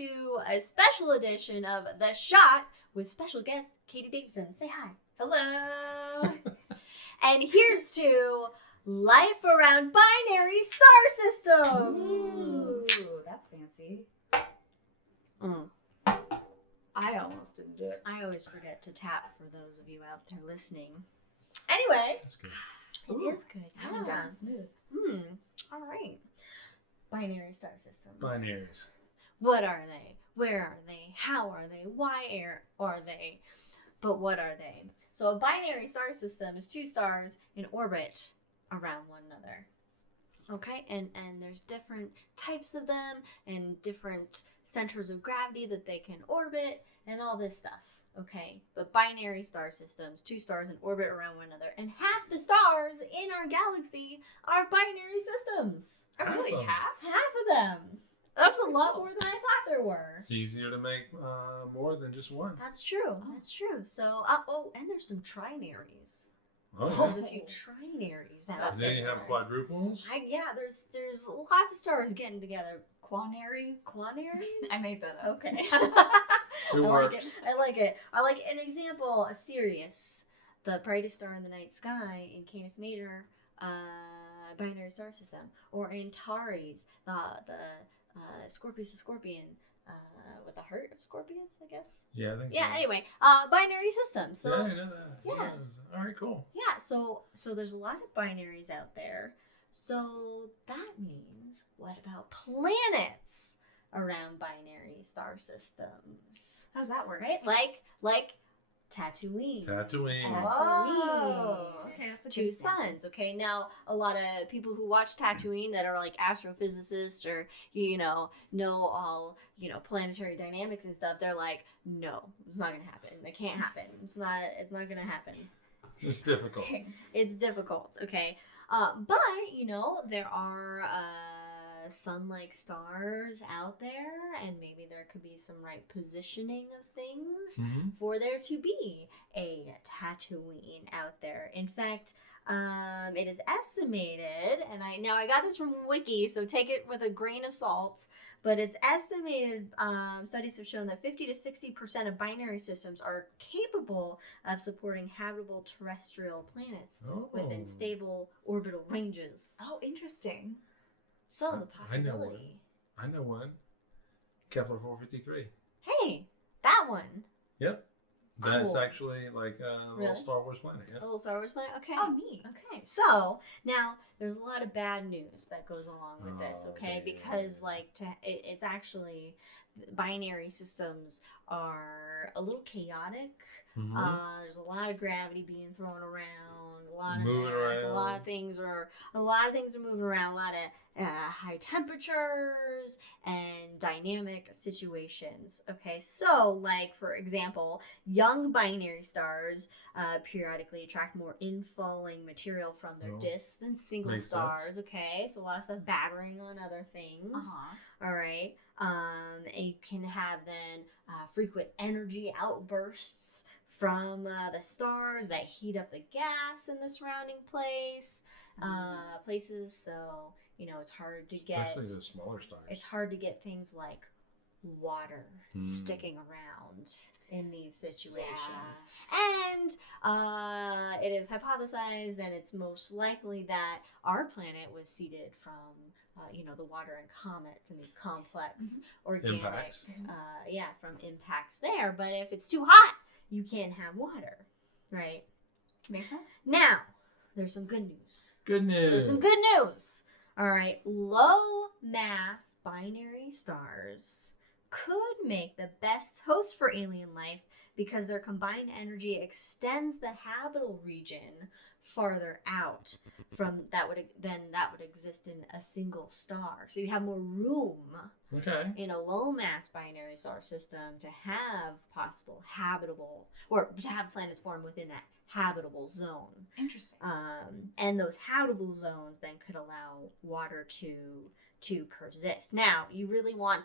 to a special edition of The Shot with special guest Katie Davidson. Say hi. Hello. And here's to life around binary star systems. Ooh, that's fancy. I almost didn't do it. I always forget to tap for those of you out there listening. Anyway, That's good. it is good. I went down smooth. All right. Binary star systems. Binaries. What are they? Where are they? How are they? Why are they? But what are they? So a binary star system is two stars in orbit around one another. Okay, and there's different types of them and different centers of gravity that they can orbit and all this stuff. Okay, but binary star systems, two stars in orbit around one another, and half the stars in our galaxy are binary systems. Oh, really? Half? Half of them. That's a lot more than I thought there were. It's easier to make more than just one. That's true. Oh. That's true. So, and there's some trinaries. Oh, There's a few trinaries out and then you there. have quadruples. There's lots of stars getting together. Quanaries? Quanaries? I made that up. Okay. It works. I like it. I like an example, Sirius, the brightest star in the night sky in Canis Major, binary star system, or Antares, the Scorpius the Scorpion, with the heart of Scorpius, I guess. Yeah, I think Yeah. so. Anyway, binary system. So yeah, I know that. yeah. All right, cool. yeah. So there's a lot of binaries out there. So that means, what about planets around binary star systems? How does that work? Right? Like Tatooine. Tatooine. Oh, okay, that's a Two good one. suns. Okay, now a lot of people who watch Tatooine that are like astrophysicists or know all planetary dynamics and stuff, they're like, no, it's not gonna happen. It can't happen. It's not gonna happen. It's difficult. It's difficult. Okay, but there are sun-like stars out there, and maybe there could be some right positioning of things for there to be a Tatooine out there. In fact, it is estimated, and I got this from Wiki, so take it with a grain of salt, but it's estimated, studies have shown that 50 to 60% of binary systems are capable of supporting habitable terrestrial planets within stable orbital ranges. Oh, interesting. So the possibility. I know one. Kepler 453. Hey, that one. Yep. That's Cool. actually like a little Really? Star Wars planet. Yeah. A little Star Wars planet. Okay. Oh, neat. Okay. So now there's a lot of bad news that goes along with this. Oh, Okay, yeah. because it's actually binary systems are a little chaotic. There's a lot of gravity being thrown around, a lot of Moving mass, around. a lot of things are moving around, a lot of high temperatures and dynamic situations. Okay, so like for example, young binary stars periodically attract more infalling material from their disks than single Makes stars. sense. Okay, so a lot of stuff battering on other things. Uh-huh. All right. And you can have then frequent energy outbursts from the stars that heat up the gas in the surrounding places. So it's hard to get. Especially the smaller stars. It's hard to get things like water sticking around in these situations. And it is hypothesized, and it's most likely that our planet was seeded from the water and comets and these complex organic Impacts. from impacts there. But if it's too hot, you can't have water, right? Makes sense. Now there's some good news. Good news. There's some good news. All right, low mass binary stars could make the best host for alien life because their combined energy extends the habitable region farther out from that would exist in a single star. So you have more room in a low mass binary star system to have possible habitable, or to have planets form within that habitable zone. Interesting. And those habitable zones then could allow water to to persist. Now, you really want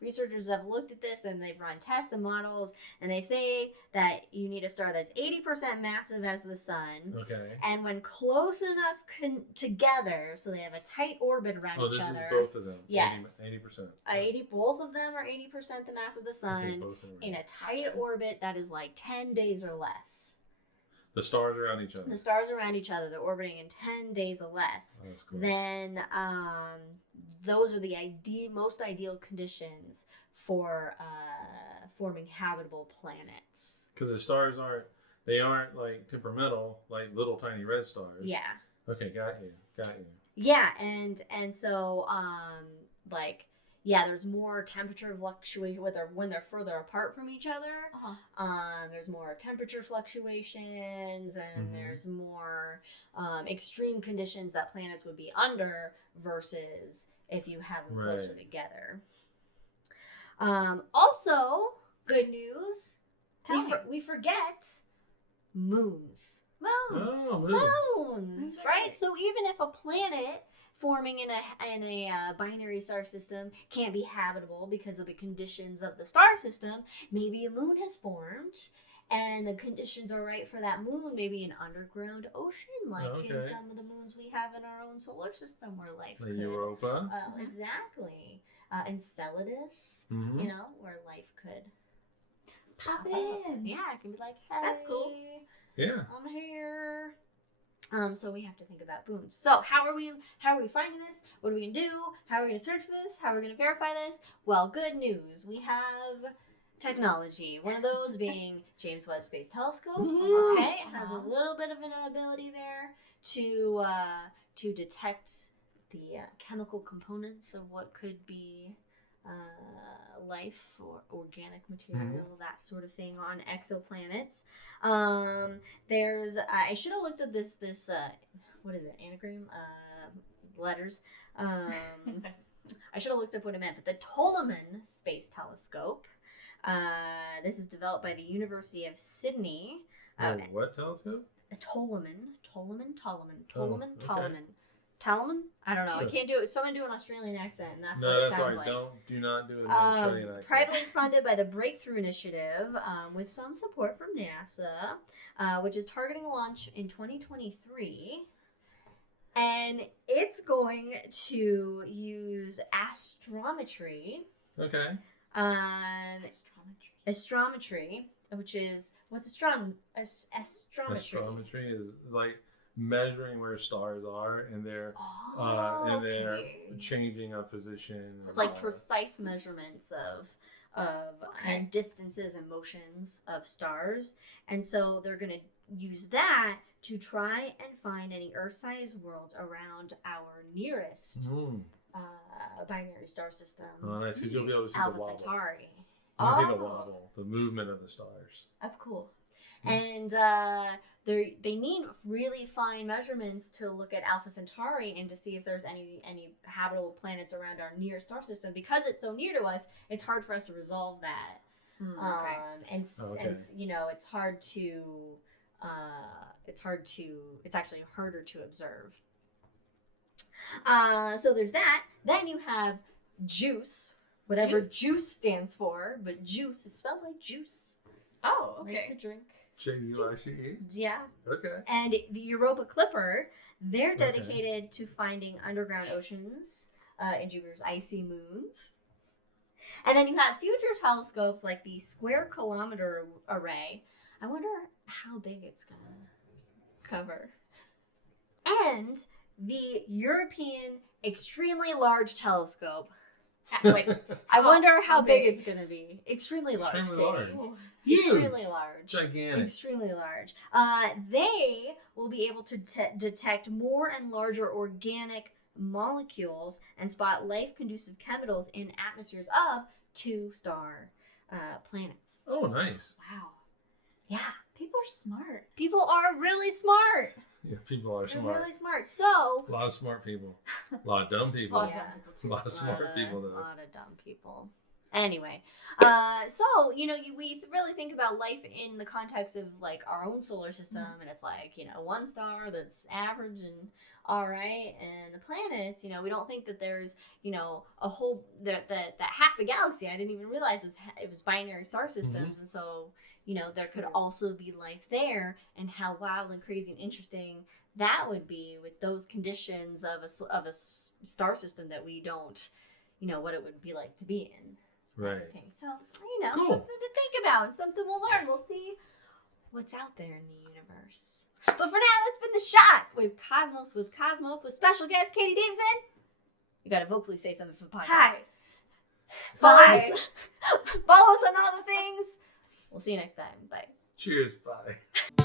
researchers have looked at this and they've run tests and models, and they say that you need a star that's 80% massive as the sun. Okay. And when close enough together, so they have a tight orbit around each other. This is both of them. Yes. 80%. Both of them are 80% the mass of the sun Okay, both of them. in a tight orbit that is like 10 days or less. The stars around each other. The stars around each other, they're orbiting in 10 days or less. Oh, that's cool. Then those are the most ideal conditions for forming habitable planets. Because the stars aren't like temperamental, like little tiny red stars. Yeah. Okay, got you. Yeah, and so there's more temperature fluctuation when they're further apart from each other. There's more temperature fluctuations, and there's more extreme conditions that planets would be under versus if you have them closer together. Also, good news, we forget moons. Moons. Oh, Moons, right? So even if a planet forming in a binary star system can't be habitable because of the conditions of the star system, maybe a moon has formed and the conditions are right for that moon, maybe an underground ocean like in some of the moons we have in our own solar system where life could. Europa. Exactly. Enceladus, Mm-hmm. where life could Pop in. Yeah, it can be like, hey, That's cool. Yeah. I'm here. So we have to think about moons. So how are we finding this? What are we gonna do? How are we gonna search for this? How are we gonna verify this? Well, good news. We have technology. One of those being James Webb Space Telescope. Okay, it has a little bit of an ability there to detect the chemical components of what could be life or organic material, that sort of thing on exoplanets. I should have looked at this what is it, anagram, letters. I should have looked up what it meant, but the Ptolemy Space Telescope, this is developed by the University of Sydney. What telescope? The Ptolemy. Okay. Talman? I don't know. Sure. I can't do it. Someone do an Australian accent, and that's No, what it that's sounds right. like. Do not do it in Australian accent. Privately funded by the Breakthrough Initiative, with some support from NASA, which is targeting launch in 2023. And it's going to use astrometry. Okay. Astrometry, which is what's astrometry? Astrometry is like measuring where stars are and their changing of position. It's like precise measurements of and distances and motions of stars, and so they're going to use that to try and find any Earth-sized worlds around our nearest binary star system. Oh, nice, because you'll be able to see Alpha the wobble. Centauri. You see the wobble, the movement of the stars. That's cool. And they need really fine measurements to look at Alpha Centauri and to see if there's any habitable planets around our near star system. Because it's so near to us, it's hard for us to resolve that. It's actually harder to observe. So there's that. Then you have JUICE, whatever JUICE stands for, but JUICE is spelled like juice. Oh, okay. Like the drink. JUICE? Yeah. Okay. And the Europa Clipper, they're dedicated to finding underground oceans in Jupiter's icy moons. And then you have future telescopes like the Square Kilometer Array. I wonder how big it's going to cover. And the European Extremely Large Telescope. Wait, I wonder how big it's going to be. Extremely large. Extremely large. Huge. Extremely large. Gigantic. Extremely large. They will be able to detect more and larger organic molecules and spot life-conducive chemicals in atmospheres of 2-star planets. Oh, nice. Wow. Yeah. People are smart. People are really smart. Yeah, people are They're smart. really smart. So... A lot of smart people. A lot of dumb people. A lot of A lot of smart people, A though. lot of dumb people. Anyway, so we really think about life in the context of like our own solar system, and it's like one star that's average and all right, and the planets. We don't think that there's a whole that half the galaxy. I didn't even realize it was binary star systems, and so there could also be life there, and how wild and crazy and interesting that would be with those conditions of a star system that we don't what it would be like to be in. Right. So, Cool. something to think about, something we'll learn. We'll see what's out there in the universe. But for now, that's been The Shot with Cosmos with special guest Katie Davison. You gotta vocally say something for the podcast. Hi. Follow Bye. us. Follow us on all the things. We'll see you next time. Bye. Cheers. Bye.